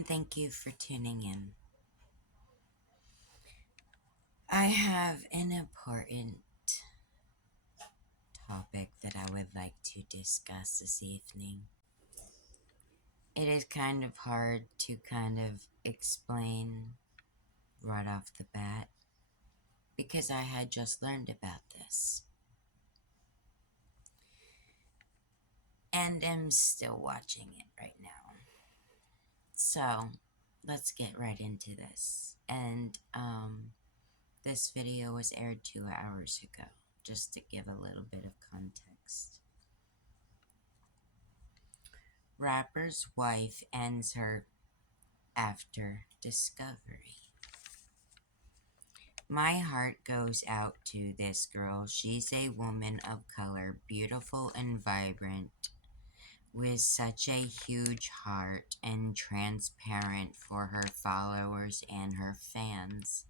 and thank you for tuning in. I have an important topic that I would like to discuss this evening. It is kind of hard to explain right off the bat because I had just learned about this and am still watching it right now. So, let's get right into this. This video was aired 2 hours ago, just to give a little bit of context. Rapper's wife ends her after discovery. My heart goes out to this girl. She's a woman of color, beautiful and vibrant, with such a huge heart and transparent for her followers and her fans,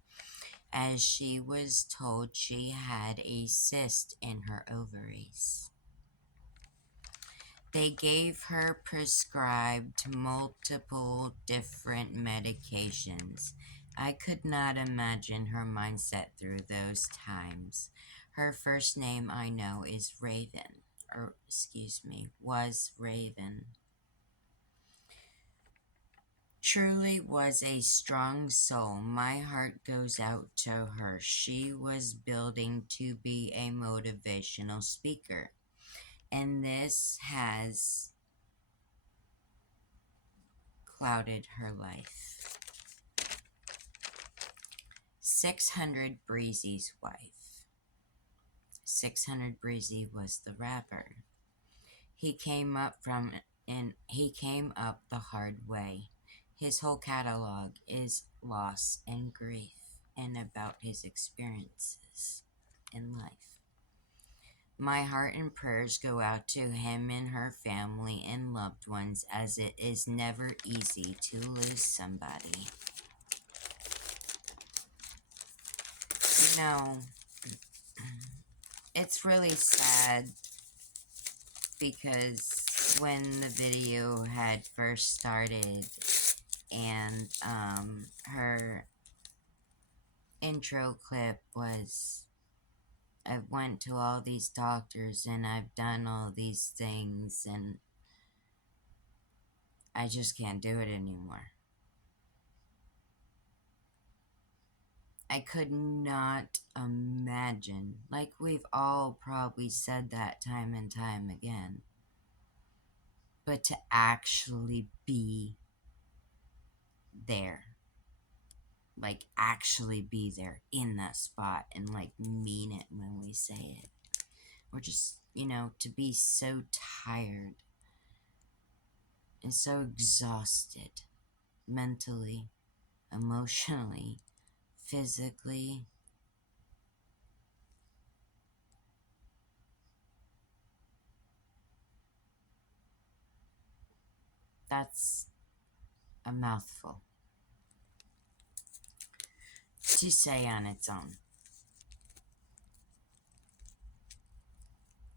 as she was told she had a cyst in her ovaries. They gave her prescribed multiple different medications. I could not imagine her mindset through those times. Her first name I know is Raven, was Raven. Truly was a strong soul. My heart goes out to her. She was building to be a motivational speaker, and this has clouded her life. 600 Breezy's wife. 600 Breezy was the rapper. He came up the hard way. His whole catalog is loss and grief and about his experiences in life. My heart and prayers go out to him and her family and loved ones, as it is never easy to lose somebody. You know, it's really sad because when the video had first started and her intro clip was, I went to all these doctors and I've done all these things and I just can't do it anymore. I could not imagine, like we've all probably said that time and time again, but to actually be there, like actually be there in that spot and like mean it when we say it, or just, to be so tired and so exhausted mentally, emotionally, physically. That's a mouthful to say on its own.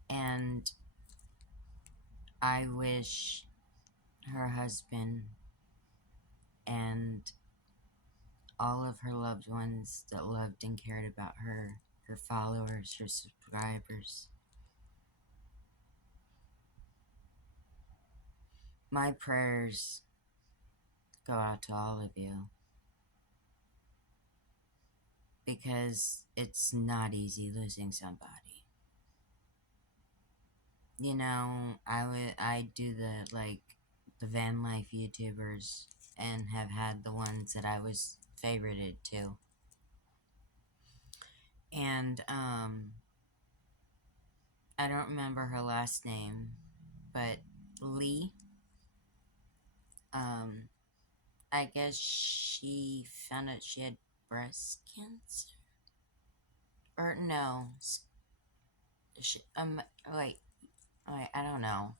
And I wish her husband and all of her loved ones that loved and cared about her followers, her subscribers, my prayers go out to all of you, because it's not easy losing somebody. I do the van life YouTubers and have had the ones that I was favorited to. And I don't remember her last name, but Lee, I guess she found out she had breast cancer. Or no, she, wait, I don't know.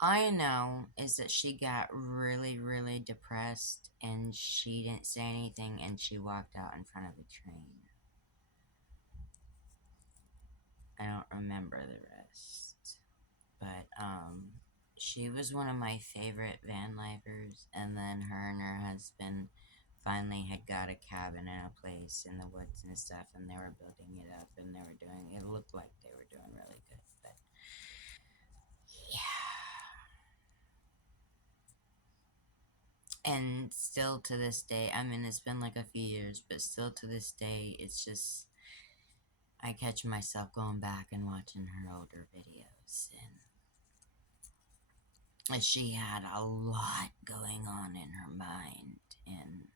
I know is that she got really, really depressed and she didn't say anything and she walked out in front of a train. I don't remember the rest. But, She was one of my favorite van lifers, and then her and her husband finally had got a cabin and a place in the woods and stuff, and they were building it up, and they were doing it looked like they were doing really good, but yeah. And still to this day, I mean, it's been like a few years, but still to this day, it's just I catch myself going back and watching her older videos, and she had a lot going on in her mind, and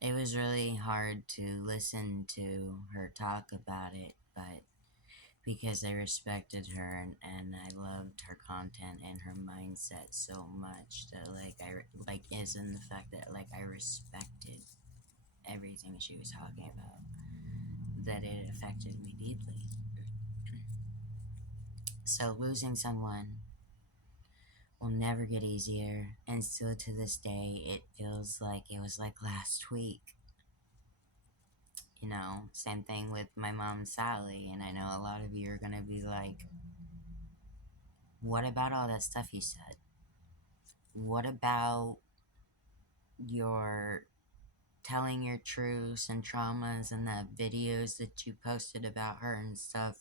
it was really hard to listen to her talk about it, but because I respected her, and I loved her content and her mindset so much that like like is in the fact that like I respected everything she was talking about, that it affected me deeply. So losing someone will never get easier, and still to this day it feels like it was like last week. You know, same thing with my mom Sally, and I know a lot of you are gonna be like, what about all that stuff you said? What about your telling your truths and traumas and the videos that you posted about her and stuff?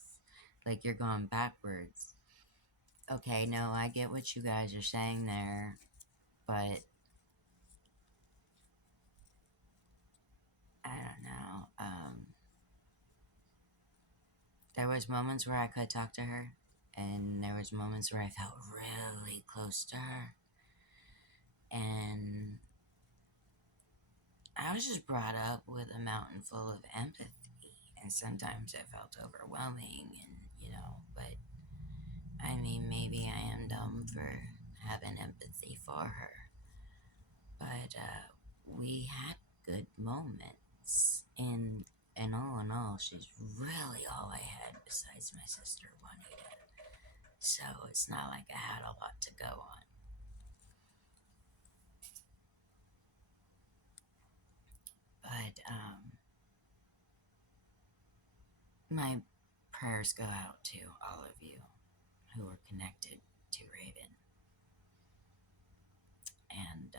Like you're going backwards. Okay, no, I get what you guys are saying there, but I don't know. There was moments where I could talk to her, and there was moments where I felt really close to her, and I was just brought up with a mountain full of empathy, and sometimes it felt overwhelming, and but I mean, maybe I am dumb for having empathy for her, but we had good moments, and all in all, she's really all I had besides my sister Juanita. So it's not like I had a lot to go on. But my prayers go out to all of you who are connected to Raven, and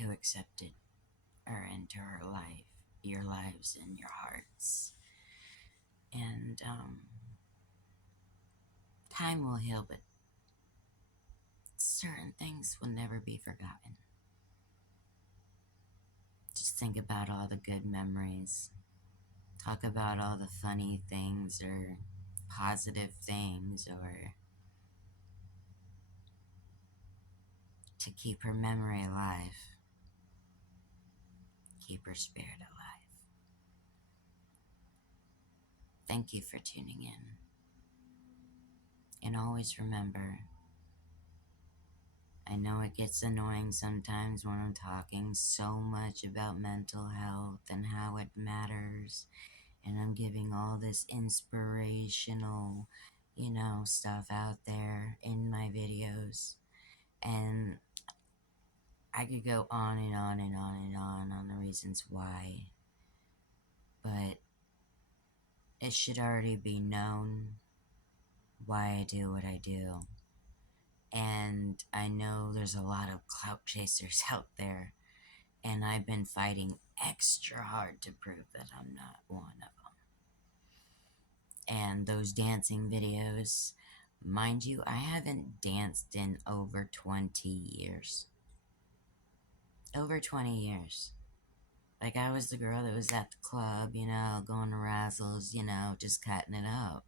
who accepted her into her life, your lives, and your hearts. And time will heal, but certain things will never be forgotten. Just think about all the good memories. Talk about all the funny things or positive things, or to keep her memory alive, keep her spirit alive. Thank you for tuning in. And always remember, I know it gets annoying sometimes when I'm talking so much about mental health and how it matters, and I'm giving all this inspirational, stuff out there in my videos. And I could go on and on and on and on the reasons why, but it should already be known why I do what I do. And I know there's a lot of clout chasers out there, and I've been fighting extra hard to prove that I'm not one of them. And those dancing videos, mind you, I haven't danced in over 20 years. Over 20 years. Like, I was the girl that was at the club, going to razzles, just cutting it up.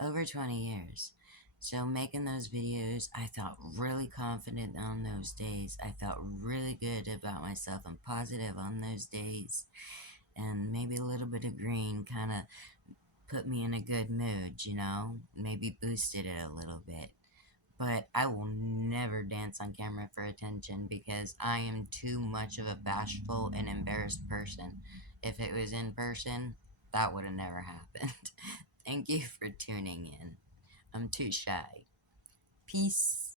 Over 20 years. So making those videos, I felt really confident on those days. I felt really good about myself and positive on those days. And maybe a little bit of green kind of put me in a good mood, maybe boosted it a little bit. But I will never dance on camera for attention because I am too much of a bashful and embarrassed person. If it was in person, that would have never happened. Thank you for tuning in. I'm too shy. Peace.